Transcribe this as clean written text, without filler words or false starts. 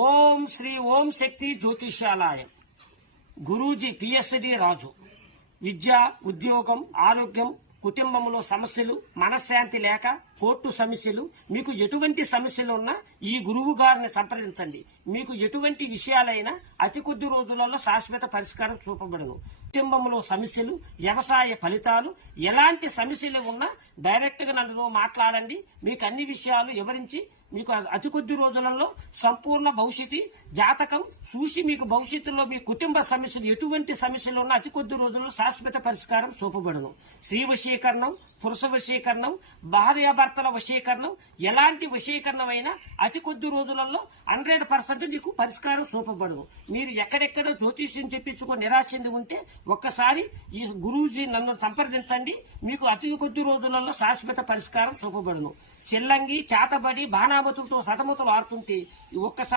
ఓం శ్రీ ఓం శక్తి జ్యోతిష్యాలయం గురూజీ పిఎస్డి రాజు. విద్య, ఉద్యోగం, ఆరోగ్యం, కుటుంబంలో సమస్యలు, మనశ్శాంతి లేక కోర్టు సమస్యలు, మీకు ఎటువంటి సమస్యలు ఉన్నా ఈ గురువు గారిని సంప్రదించండి. మీకు ఎటువంటి విషయాలైనా అతి కొద్ది రోజులలో శాశ్వత పరిష్కారం చూపబడను. కుటుంబంలో సమస్యలు, వ్యవసాయ ఫలితాలు, ఎలాంటి సమస్యలు ఉన్నా డైరెక్ట్ గా నన్ను మాట్లాడండి. మీకు అన్ని విషయాలు వివరించి మీకు అతి కొద్ది రోజులలో సంపూర్ణ భవిష్యత్తు జాతకం చూసి మీకు భవిష్యత్తులో మీ కుటుంబ సమస్యలు ఎటువంటి సమస్యలు ఉన్నా అతి కొద్ది రోజుల్లో శాశ్వత పరిష్కారం చూపబడను. స్త్రీ వశీకరణం, పురుష వశీకరణం, భార్యాభర్తల వశీకరణం, ఎలాంటి వశీకరణం అయినా అతి కొద్ది రోజులలో 100% మీకు పరిష్కారం చూపబడను. మీరు ఎక్కడెక్కడ జ్యోతిష్యం చెప్పించుకొని నిరాశ చెంది ఉంటే ఒక్కసారి ఈ గురూజీ నన్ను సంప్రదించండి. మీకు అతి కొద్ది రోజులలో శాశ్వత పరిష్కారం చూపబడను. చెల్లంగి, చేతబడి, బాణామతులతో సతమతులు ఆడుతుంటే ఒక్కసారి